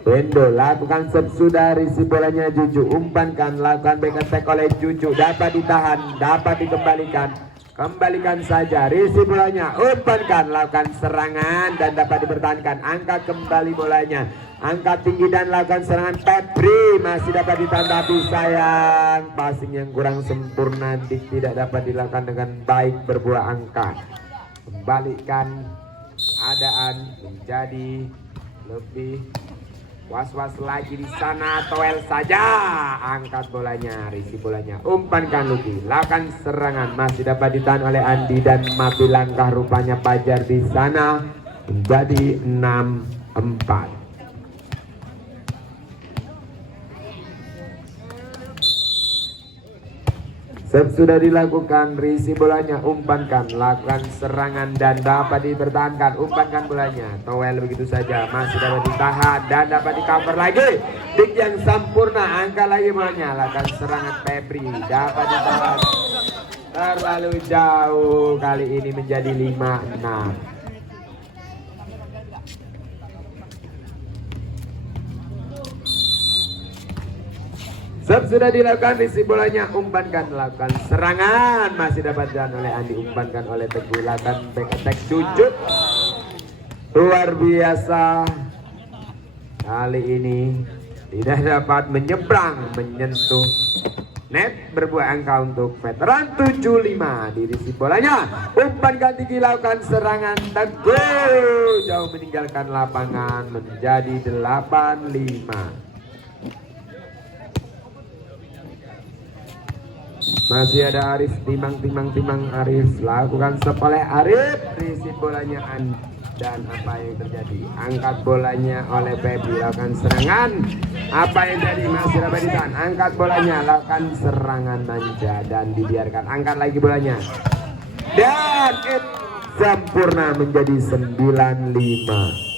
Wendo, lakukan sudah, risi bolanya Juju, umpankan, lakukan back attack oleh Juju, dapat ditahan, dapat dikembalikan, kembalikan saja, risi bolanya, umpankan, lakukan serangan dan dapat dipertahankan, angkat kembali bolanya, angkat tinggi dan lakukan serangan. Febri masih dapat ditahan, tapi sayang passing yang kurang sempurna, tidak dapat dilakukan dengan baik, berbuah angka. Kembalikan keadaan menjadi lebih was-was lagi di sana. Toel saja, angkat bolanya, risi bolanya, umpankan Luki, lakukan serangan, masih dapat ditahan oleh Andi dan mati langkah rupanya Fajar di sana, menjadi 6-4. Sudah dilakukan, risi bolanya, umpankan, lakukan serangan dan dapat dipertahankan, umpankan bolanya, Towel begitu saja, masih dapat ditahan dan dapat di cover lagi, dik yang sempurna, angkat lagi bolanya, lakukan serangan Febri, dapat ditahan, terlalu jauh, kali ini menjadi 5-6. Sudah dilakukan, isi bolanya, umpankan, lakukan serangan, masih dapat jalan oleh Andi, umpankan oleh Teguh, lakukan back attack, Cucut, luar biasa, kali ini tidak dapat menyeberang, menyentuh net, berbuah angka untuk veteran 75, dirisi bolanya, umpankan tinggi, lakukan serangan, Teguh, jauh meninggalkan lapangan, menjadi 8-5. Masih ada Arif, timang Arif, lakukan stop oleh Arif, risi bolanya dan apa yang terjadi, angkat bolanya oleh Febri, lakukan serangan, apa yang terjadi, masih dapat ditahan, angkat bolanya, lakukan serangan manja dan dibiarkan, angkat lagi bolanya dan sempurna menjadi 9-5.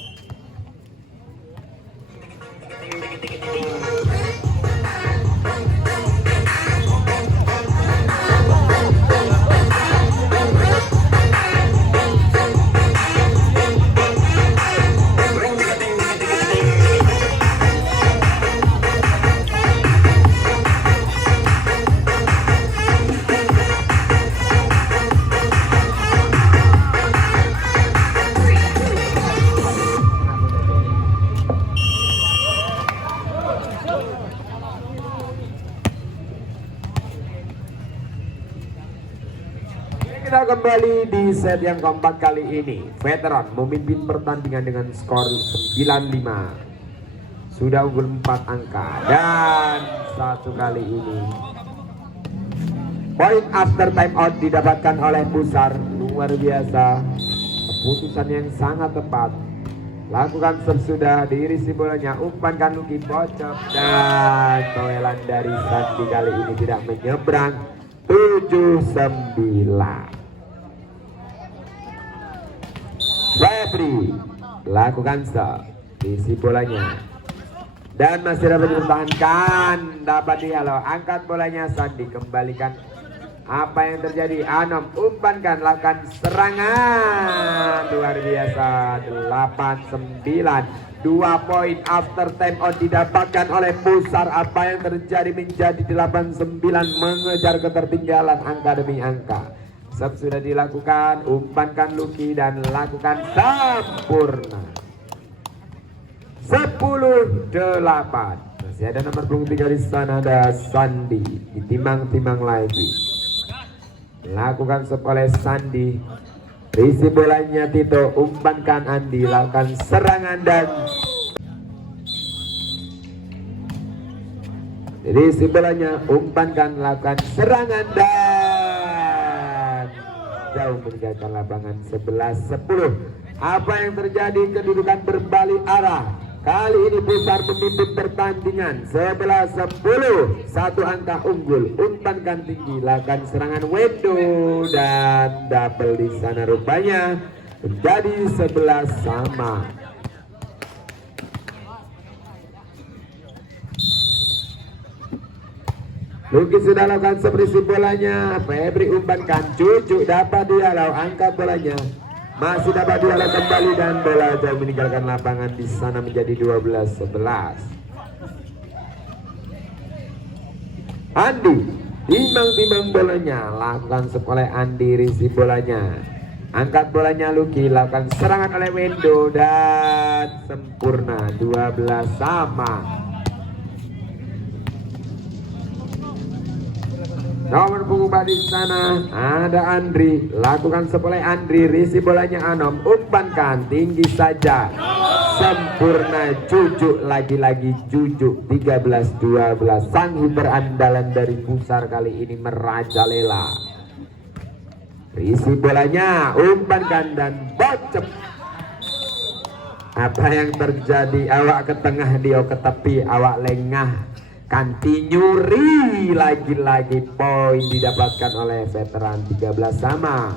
Kita kembali di set yang keempat kali ini. Veteran memimpin pertandingan dengan skor 9-5. Sudah unggul 4 angka. Dan satu kali ini point after time out didapatkan oleh Pusar. Luar biasa, keputusan yang sangat tepat. Lakukan sesudah, diirisi bolanya, umpankan Luki, bocor, dan toelan dari Sandi kali ini tidak menyeberang. 7-9. Febri lakukan stop, isi bolanya dan masih dapat dipertahankan, dapat dihalau, angkat bolanya Sandi, kembalikan, apa yang terjadi, Anom, umpankan, lakukan serangan, luar biasa, 8-9. 2 poin after time out didapatkan oleh Pusar, apa yang terjadi menjadi 8-9, mengejar ketertinggalan angka demi angka. Sudah dilakukan, umpankan Luki dan lakukan sempurna. 10-8. Masih ada nomor punggung 3 di sana, ada Sandi, ditimang-timang lagi. Lakukan stop oleh Sandi. Risi bolanya Tito, umpankan Andi, lakukan serangan dan risi bolanya, umpankan, lakukan serangan dan jauh meninggalkan lapangan. 11-10. Apa yang terjadi, kedudukan berbalik arah. Kali ini Pusar memimpin pertandingan 11-10, 1 angka unggul, umpankan tinggi, lakukan serangan Wendo dan double di sana, rupanya menjadi 11 sama. Luki sudah lakukan seperti bolanya, Febri umpankan, Cucu dapat dihalau, angkat bolanya, masih dapat dihalau kembali dan bola jauh meninggalkan lapangan, di sana menjadi 12-11. Andi timang-timang bolanya, lakukan oleh Andi, risi bolanya, angkat bolanya Luki, lakukan serangan oleh Wendo dan sempurna, 12 sama. Nomor punggung di sana ada Andri, lakukan oleh Andri, risi bolanya Anom, umpankan tinggi saja, sempurna. Cucu lagi-lagi, Cucu 13-12. Sang hiper andalan dari Pusar kali ini merajalela. Risi bolanya, umpankan dan bocep. Apa yang terjadi, awak ke tengah, dia ke tepi, awak lengah. Kanti nyuri, lagi-lagi poin didapatkan oleh veteran. 13 sama.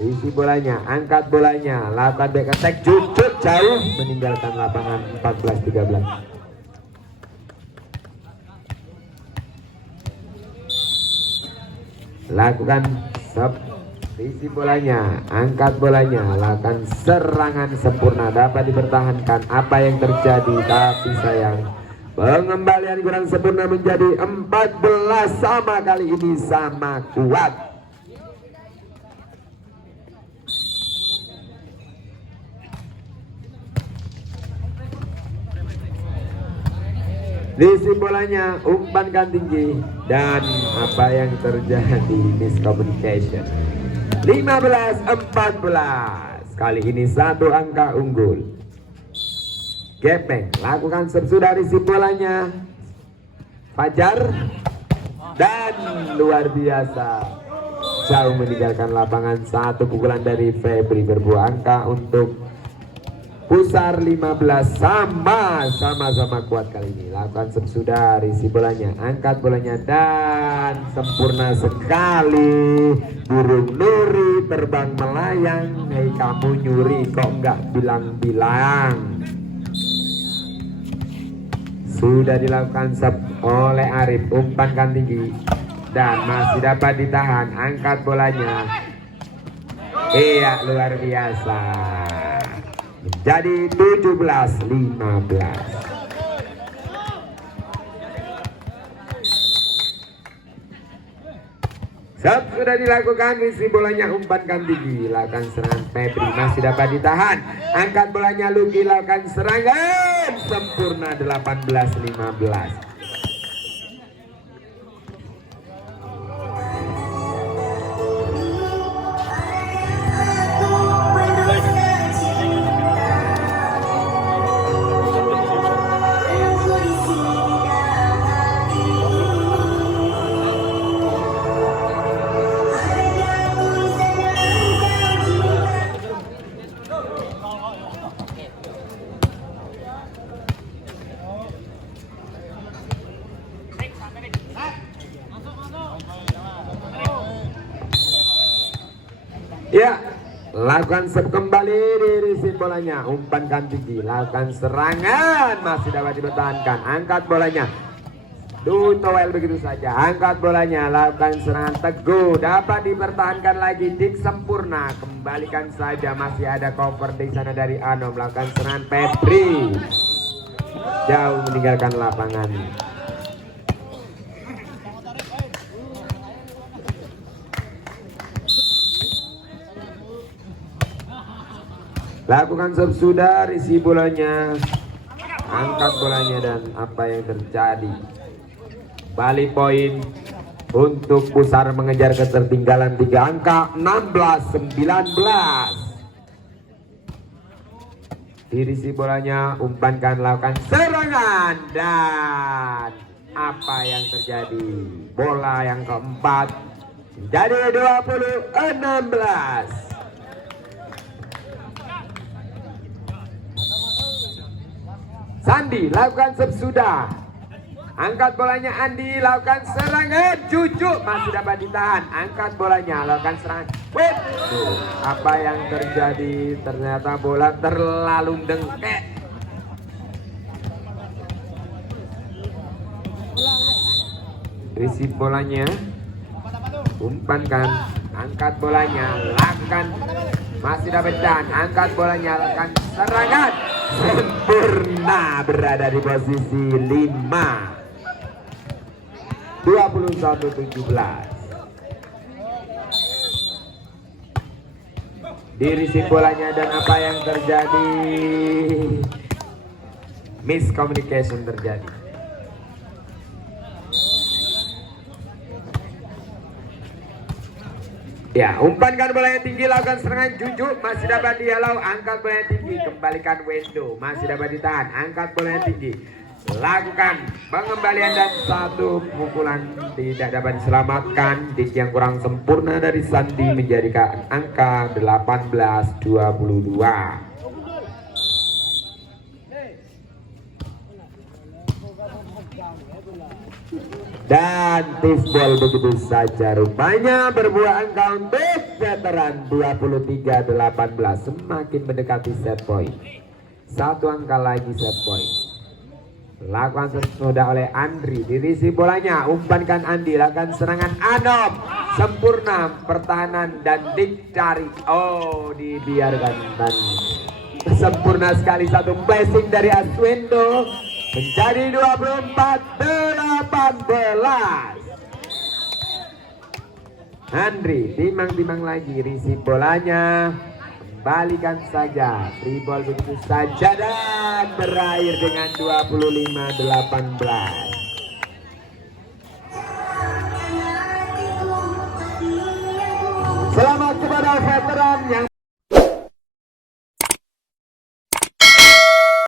Isi bolanya, angkat bolanya, lakukan back attack, jujur jauh, meninggalkan lapangan. 14-13. Lakukan sub, isi bolanya, angkat bolanya, lakukan serangan sempurna, dapat dipertahankan. Apa yang terjadi? Tapi sayang, pengembalian kurang sempurna menjadi 14 sama. Kali ini sama kuat. Isi bolanya, umpankan tinggi, dan apa yang terjadi? Miscommunication. 15-14. Kali ini satu angka unggul. Gepeng, lakukan sesudah isi bolanya. Fajar, dan luar biasa, jauh meninggalkan lapangan. Satu pukulan dari Febri berbuah angka untuk Pusar. 15 sama-sama kuat kali ini. Lakukan sesudah isi bolanya, angkat bolanya, dan sempurna sekali. Burung Nuri terbang melayang. Hei kamu nyuri kok nggak bilang-bilang. Sudah dilakukan sub oleh Arif, umpankan tinggi dan masih dapat ditahan. Angkat bolanya. Iya, luar biasa. Jadi 17-15. Sub sudah dilakukan, isi bolanya, umpankan tinggi, lakukan serangan Febri, masih dapat ditahan. Angkat bolanya Luki, lakukan serangan sempurna. 18-15. Ya, lakukan sub kembali, dirisi bolanya, umpankan tinggi, lakukan serangan, masih dapat dipertahankan. Angkat bolanya, Towel begitu saja. Angkat bolanya, lakukan serangan teguh, dapat dipertahankan lagi. Dik sempurna, kembalikan saja, masih ada cover di sana dari Ano. Melakukan serangan Febri, jauh meninggalkan lapangan. Lakukan sub sudah, isi bolanya, angkat bolanya, dan apa yang terjadi? Balik poin untuk Pusar mengejar ketertinggalan 3 angka. 16-19. Dirisi bolanya, umpankan, lakukan serangan, dan apa yang terjadi? Bola yang keempat jadi 20-16. Sandi, lakukan sesudah. Angkat bolanya Andi, lakukan serangan. Cucu, masih dapat ditahan. Angkat bolanya, lakukan serangan. Wait. Apa yang terjadi? Ternyata bola terlalu dengkek. Isi bolanya, umpankan, angkat bolanya, lakukan, masih dapat ditahan. Angkat bolanya, lakukan serangan sempurna, berada di posisi 5. 21-17. Dirisi bolanya, dan apa yang terjadi? Miscommunication terjadi. Ya, umpankan bolanya tinggi, lakukan serangan Juju, masih dapat dihalau. Angkat bolanya tinggi, kembalikan Wendo, masih dapat ditahan. Angkat bolanya tinggi, lakukan pengembalian, dan satu pukulan tidak dapat diselamatkan. Dik yang kurang sempurna dari Sandi menjadikan angka 18-22. Dan fishball begitu saja rupanya berbuah angka untuk veteran 23-18, semakin mendekati set point. Satu angka lagi set point. Lakukan sudah oleh Andri, dirisi bolanya, umpankan Andi, lakukan serangan Anom, sempurna pertahanan dan dicari. Oh, dibiarkan dan sempurna sekali satu passing dari Aswendo. Menjadi 24-18. Andri timang-timang lagi, risi bolanya, kembalikan saja, free ball begitu saja dan berakhir dengan 25-18.